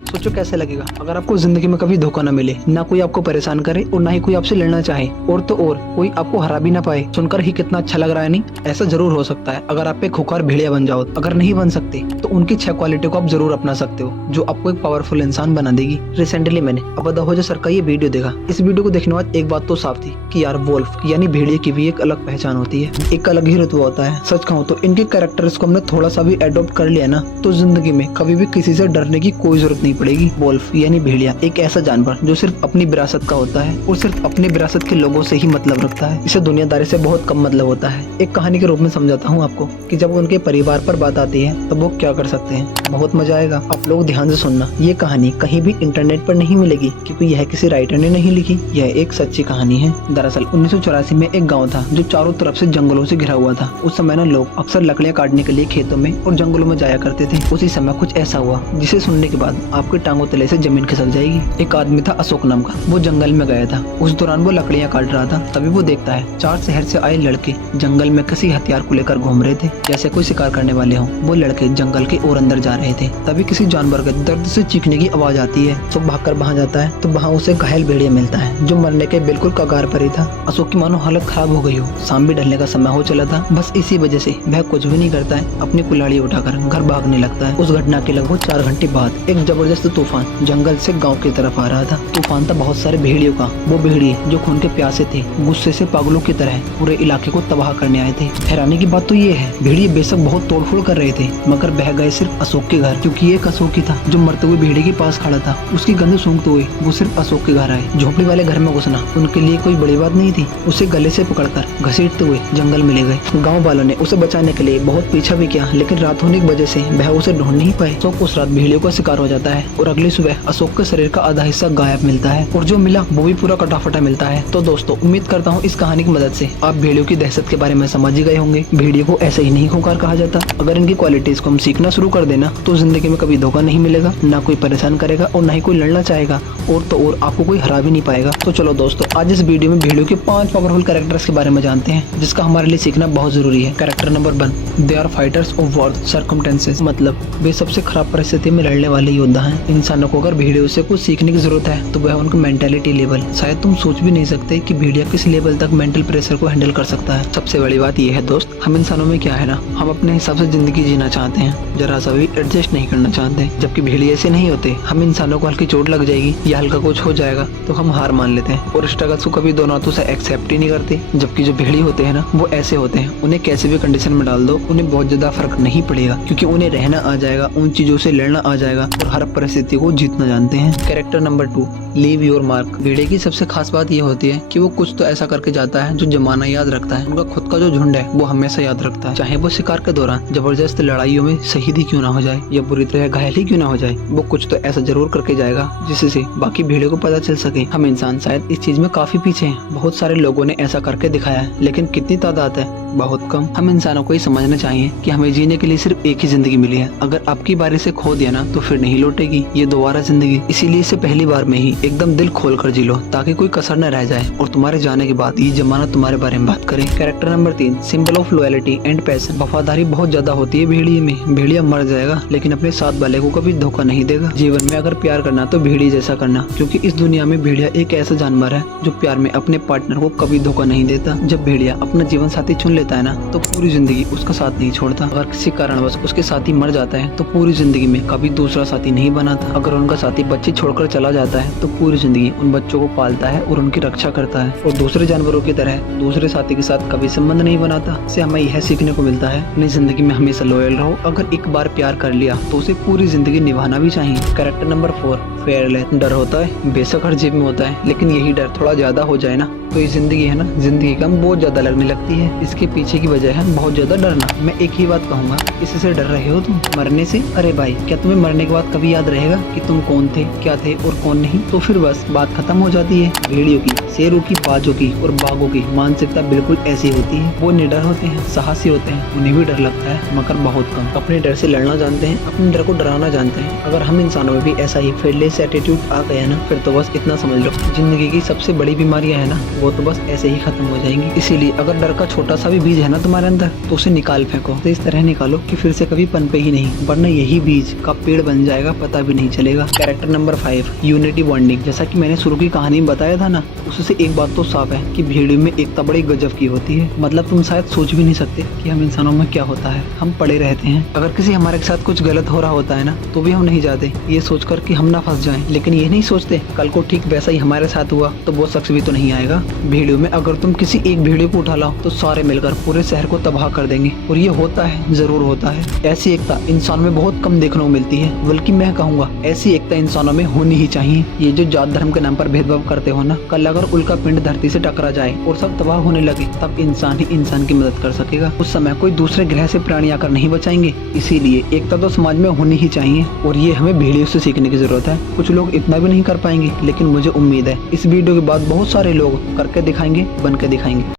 सोचो कैसे लगेगा अगर आपको जिंदगी में कभी धोखा न मिले, ना कोई आपको परेशान करे और ना ही कोई आपसे लड़ना चाहे, और तो और कोई आपको हरा भी ना पाए। सुनकर ही कितना अच्छा लग रहा है नहीं? ऐसा जरूर हो सकता है अगर आप एक खुखार भेड़िया बन जाओ। अगर नहीं बन सकते तो उनकी 6 क्वालिटी को आप जरूर अपना सकते हो, जो आपको एक पावरफुल इंसान बना देगी। रिसेंटली मैंने अब द होजा सर का ये वीडियो देखा। इस वीडियो को देखने के बाद एक बात तो साफ थी कि यार वोल्फ यानी भेड़िए की भी एक अलग पहचान होती है, एक अलग ही रुतबा होता है। सच कहूँ तो इनके कैरेक्टर्स को हमने थोड़ा सा भी एडॉप्ट कर लिया ना, तो जिंदगी में कभी भी किसी से डरने की कोई जरूरत नहीं पड़ेगी। वोल्फ यानी भेड़िया एक ऐसा जानवर जो सिर्फ अपनी विरासत का होता है और सिर्फ अपनी विरासत के लोगों से ही मतलब रखता है। इसे दुनियादारी से बहुत कम मतलब होता है। एक कहानी के रूप में समझाता हूँ आपको कि जब उनके परिवार पर बात आती है तब वो क्या कर सकते हैं। बहुत मजा आएगा, आप लोग ध्यान से सुनना। ये कहानी कहीं भी इंटरनेट पर नहीं मिलेगी क्योंकि यह किसी राइटर ने नहीं लिखी, यह एक सच्ची कहानी है। दरअसल 1984 में एक गाँव था जो चारों तरफ से जंगलों से घिरा हुआ था। उस समय ना लोग अक्सर लकड़ियाँ काटने के लिए खेतों में और जंगलों में जाया करते थे। उसी समय कुछ ऐसा हुआ जिसे सुनने के बाद आपके टांगों तले से जमीन खिसक जाएगी। एक आदमी था अशोक नाम का, वो जंगल में गया था। उस दौरान वो लकड़ियां काट रहा था, तभी वो देखता है 4 शहर से आए लड़के जंगल में किसी हथियार को लेकर घूम रहे थे, जैसे कोई शिकार करने वाले हों। वो लड़के जंगल के और अंदर जा रहे थे, तभी किसी जानवर के दर्द से चीखने की आवाज आती है। अशोक भागकर वहां जाता है तो वहाँ उसे घायल भेड़िया मिलता है जो मरने के बिल्कुल कगार पर ही था। अशोक की मानो हालत खराब हो गई हो, शाम भी ढलने का समय हो चला था। बस इसी वजह से वह कुछ भी नहीं करता है, अपनी कुल्हाड़ी उठाकर घर भागने लगता है। उस घटना के लगभग 4 घंटे बाद एक जबरदस्त तूफान जंगल से गाँव की तरफ आ रहा था। तूफान था बहुत सारे भेड़ियों का। वो भेड़िए जो खून के प्यासे थे, गुस्से से पागलों की तरह पूरे इलाके को तबाह करने आए थे। हैरानी की बात तो ये है, भेड़िए बेशक बहुत तोड़फोड़ कर रहे थे मगर बह गए सिर्फ अशोक के घर, क्योंकि ये अशोक ही था जो मरते हुए भेड़िए के पास खड़ा था। उसकी गंध सूंघते हुए वो सिर्फ अशोक के घर आए। झोपड़ी वाले घर में घुसना उनके लिए कोई बड़ी बात नहीं थी। उसे गले से पकड़कर घसीटते हुए जंगल में ले गए। गाँव वालों ने उसे बचाने के लिए बहुत पीछा भी किया, लेकिन रात होने की वजह से वह उसे ढूंढ नहीं पाए। अशोक उस रात भेड़ियों का शिकार हो जाता है और अगली सुबह अशोक के शरीर का आधा हिस्सा गायब मिलता है और जो मिला वो भी पूरा कटाफटा मिलता है। तो दोस्तों उम्मीद करता हूँ इस कहानी की मदद से आप भेड़ियों की दहशत के बारे में समझ ही गए होंगे। भेड़ियों को ऐसे ही नहीं खूंखार कहा जाता। अगर इनकी क्वालिटीज को हम सीखना शुरू कर देना तो जिंदगी में कभी धोखा नहीं मिलेगा, ना कोई परेशान करेगा और ना ही कोई लड़ना चाहेगा, और तो और आपको कोई हरा भी नहीं पाएगा। तो चलो दोस्तों आज इस वीडियो में भेड़ियों के 5 पावरफुल कैरेक्टर्स के बारे में जानते हैं जिसका हमारे लिए सीखना बहुत जरूरी है। Character number 1, they are fighters of worst circumstances, मतलब वे सबसे खराब परिस्थिति में लड़ने वाले योद्धा हैं। इंसानों को अगर भेड़ियों से कुछ सीखने की जरूरत है तो वह उनका मेंटालिटी लेवल। शायद तुम सोच भी नहीं सकते कि भेड़िया किस लेवल तक मेंटल प्रेशर को हैंडल कर सकता है। सबसे बड़ी बात यह है दोस्त, हम इंसानों में क्या है ना, हम अपने हिसाब से जिंदगी जीना चाहते हैं, जरा सा भी एडजस्ट नहीं करना चाहते, जबकि भेड़िए ऐसे नहीं होते। हम इंसानों को हल्की चोट लग जाएगी या हल्का कुछ हो जाएगा तो हम हार मान लेते हैं और स्ट्रगल्स को कभी दोनों हाथों से एक्सेप्ट ही नहीं करते। जबकि जो भेड़िए होते हैं ना वो ऐसे होते हैं, उन्हें कैसे भी कंडीशन में डाल दो उन्हें बहुत ज्यादा फर्क नहीं पड़ेगा, क्योंकि उन्हें रहना आ जाएगा, उन चीजों से लड़ना आ जाएगा और हर परिस्थिति को जीतना जानते हैं। Character number 2, leave your mark. भेड़िए की सबसे खास बात यह होती है कि वो कुछ तो ऐसा करके जाता है जो जमाना याद रखता है। उनका खुद का जो झुंड है वो हमेशा याद रखता है, चाहे वो शिकार के दौरान जबरदस्त लड़ाइयों में शहीद ही क्यों ना हो जाए या बुरी तरह घायल ही क्यों ना हो जाए, वो कुछ तो ऐसा जरूर करके जाएगा जिससे बाकी भेड़ियों को पता चल सके हम इंसान शायद इस चीज में काफी पीछे हैं। बहुत सारे लोगों ने ऐसा करके दिखाया है, लेकिन कितनी तादाद है, बहुत कम। हम इंसानों को ये समझना चाहिए कि हमें जीने के लिए सिर्फ एक ही जिंदगी मिली है। अगर आपकी बारी से खो दिया ना तो फिर नहीं लौटेगी ये दोबारा जिंदगी। इसीलिए इसे पहली बार में ही एकदम दिल खोल कर जी लो ताकि कोई कसर न रह जाए और तुम्हारे जाने के बाद ये जमाना तुम्हारे बारे में बात करे। Character number 3, symbol of loyalty and passion. वफादारी बहुत ज्यादा होती है भेड़िए में। भेड़िया मर जाएगा लेकिन अपने साथ वाले को कभी धोखा नहीं देगा। जीवन में अगर प्यार करना तो भेड़िए जैसा करना, क्योंकि इस दुनिया में भेड़िया एक ऐसा जानवर है जो प्यार में अपने पार्टनर को कभी धोखा नहीं देता। जब भेड़िया अपना जीवन साथी चुन लेता है ना तो पूरी जिंदगी उसका साथ नहीं छोड़ता। अगर किसी कारणवश उसके साथी मर जाता है तो पूरी जिंदगी में कभी दूसरा साथी नहीं बनाता। अगर उनका साथी बच्चे छोड़कर चला जाता है तो पूरी जिंदगी उन बच्चों को पालता है और उनकी रक्षा करता है और दूसरे जानवरों की तरह दूसरे साथी के साथ कभी संबंध नहीं बनाता। इससे हमें यह सीखने को मिलता है अपनी जिंदगी में हमेशा लॉयल रहो। अगर एक बार प्यार कर लिया तो उसे पूरी जिंदगी निभाना भी चाहिए। Character number 4, fearless. डर होता है, बेशक हर जीव में होता है, लेकिन यही डर थोड़ा ज्यादा हो जाए ना तो ये जिंदगी है ना, जिंदगी कम बहुत ज्यादा लगने लगती है। इसके पीछे की वजह है बहुत ज्यादा डरना। मैं एक ही बात कहूंगा, इससे डर रहे हो तुम मरने से? अरे भाई क्या तुम्हें मरने के बाद कभी याद रहेगा कि तुम कौन थे, क्या थे और कौन नहीं? तो फिर बस बात खत्म हो जाती है। भेड़ियों की, शेरों की, बाजों की और बाघों की मानसिकता बिल्कुल ऐसी होती है। वो निडर होते हैं, साहसी होते हैं, उन्हें भी डर लगता है मगर बहुत कम। अपने डर से लड़ना जानते हैं, अपने डर को डराना जानते हैं। अगर हम इंसानों में भी ऐसा ही फेयरलेस एटीट्यूड आ गया ना फिर तो बस इतना समझ लो, जिंदगी की सबसे बड़ी बीमारियां है ना वो तो बस ऐसे ही खत्म हो जाएंगी। इसीलिए अगर डर का छोटा सा भी बीज है ना तुम्हारे अंदर तो उसे निकाल फेंको, तो इस तरह निकालो कि फिर से कभी पनपे ही नहीं, वरना यही बीज का पेड़ बन जाएगा, पता भी नहीं चलेगा। Character number 5, unity bonding. जैसा कि मैंने शुरू की कहानी में बताया था ना, उससे एक बात तो साफ है कि भेड़ियों में एकता बड़ी गजब की होती है। मतलब तुम शायद सोच भी नहीं सकते कि हम इंसानों में क्या होता है। हम पड़े रहते हैं, अगर किसी हमारे साथ कुछ गलत हो रहा होता है ना तो भी हम नहीं जाते ये सोचकर कि हम ना फंस जाएं, लेकिन ये नहीं सोचते कल को ठीक वैसा ही हमारे साथ हुआ तो वो शख्स भी तो नहीं आएगा। भेड़ियों में अगर तुम किसी एक भेड़िए को उठा लाओ तो सारे मिलकर पूरे शहर को तबाह कर देंगे, और ये होता है, जरूर होता है। ऐसी एकता इंसान में बहुत कम देखने को मिलती है, बल्कि मैं कहूँगा ऐसी एकता इंसानों में होनी ही चाहिए। ये जो जात धर्म के नाम पर भेदभाव करते हो ना, कल अगर उल्का पिंड धरती से टकरा जाए और सब तबाह होने लगे तब इंसान ही इंसान की मदद कर सकेगा। उस समय कोई दूसरे ग्रह से प्राणी आकर नहीं बचाएंगे। इसीलिए एकता तो समाज में होनी ही चाहिए, और ये हमें भेड़ियों से सीखने की जरूरत है। कुछ लोग इतना भी नहीं कर पाएंगे, लेकिन मुझे उम्मीद है इस वीडियो के बाद बहुत सारे लोग करके दिखाएंगे, बन के दिखाएंगे।